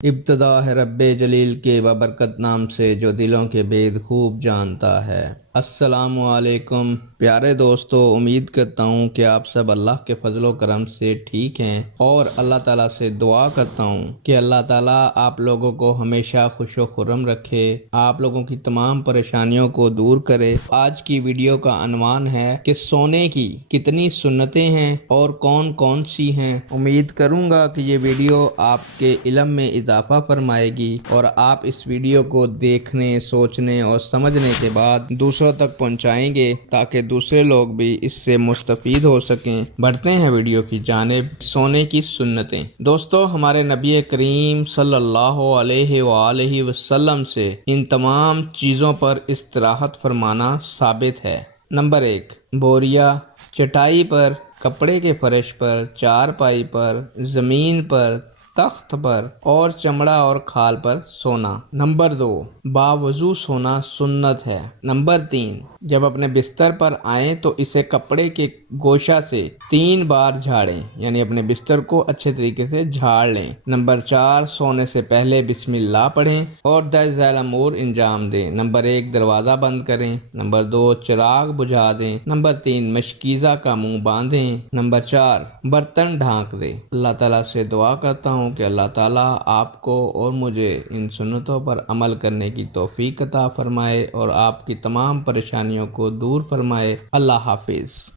ابتدا ہے رب جلیل کے بابرکت نام سے جو دلوں کے بید خوب جانتا ہے۔ السلام علیکم پیارے دوستو، امید کرتا ہوں کہ آپ سب اللہ کے فضل و کرم سے ٹھیک ہیں، اور اللہ تعالیٰ سے دعا کرتا ہوں کہ اللہ تعالیٰ آپ لوگوں کو ہمیشہ خوش و خرم رکھے، آپ لوگوں کی تمام پریشانیوں کو دور کرے۔ آج کی ویڈیو کا عنوان ہے کہ سونے کی کتنی سنتیں ہیں اور کون کون سی ہیں۔ امید کروں گا کہ یہ ویڈیو آپ کے علم میں اضافہ فرمائے گی اور آپ اس ویڈیو کو دیکھنے، سوچنے اور سمجھنے کے بعد دوسروں تک پہنچائیں گے تاکہ دوسرے لوگ بھی اس سے مستفید ہو سکیں۔ بڑھتے ہیں ویڈیو کی جانب۔ سونے کی سنتیں۔ دوستو، ہمارے نبی کریم صلی اللہ علیہ وآلہ وسلم سے ان تمام چیزوں پر استراحت فرمانا ثابت ہے۔ نمبر 1، بوریا، چٹائی پر، کپڑے کے فرش پر، چارپائی پر، زمین پر، تخت پر اور چمڑا اور کھال پر سونا۔ نمبر 2، باوضو سونا سنت ہے۔ نمبر 3، جب اپنے بستر پر آئیں تو اسے کپڑے کے گوشہ سے 3 بار جھاڑیں، یعنی اپنے بستر کو اچھے طریقے سے جھاڑ لیں۔ نمبر 4، سونے سے پہلے بسم اللہ پڑھیں اور درج ذیل امور انجام دیں۔ نمبر 1، دروازہ بند کریں۔ نمبر 2، چراغ بجھا دیں۔ نمبر 3، مشکیزہ کا منہ باندھیں۔ نمبر 4، برتن ڈھانک دیں۔ اللہ تعالیٰ سے دعا کرتا ہوں کہ اللہ تعالیٰ آپ کو اور مجھے ان سنتوں پر عمل کرنے کی توفیق عطا فرمائے اور آپ کی تمام پریشانیوں کو دور فرمائے۔ اللہ حافظ۔